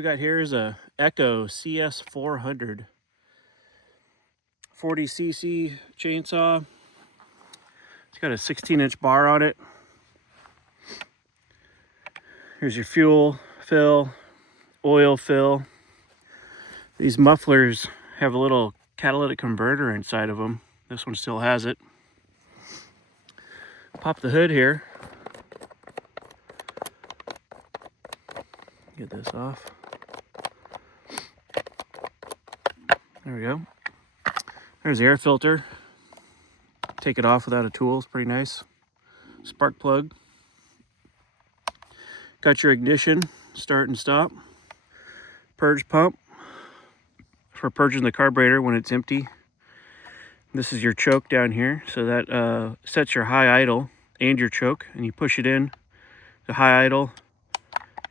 we got here is a Echo CS-400 40cc chainsaw. It's got a 16-inch bar on it. Here's your fuel fill, oil fill. These mufflers have a little catalytic converter inside of them. This one still has it. Pop the hood here. Get this off. There we go. There's the air filter. Take it off without a tool, it's pretty nice. Spark plug. Got your ignition, start and stop. Purge pump for purging the carburetor when it's empty. This is your choke down here, so that sets your high idle and your choke, and you push it in to high idle,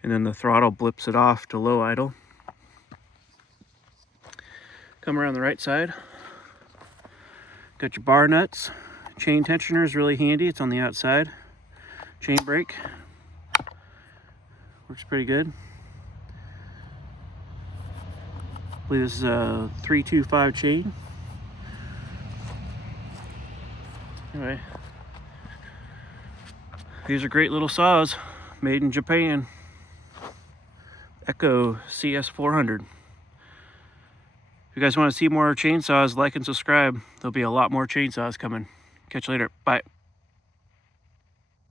and then the throttle blips it off to low idle. Come around the right side. Got your bar nuts. Chain tensioner is really handy. It's on the outside. Chain brake. Works pretty good. I believe this is a 325 chain. Anyway, these are great little saws made in Japan. Echo CS-400. If you guys want to see more chainsaws, like and subscribe. There'll be a lot more chainsaws coming. Catch you later. Bye.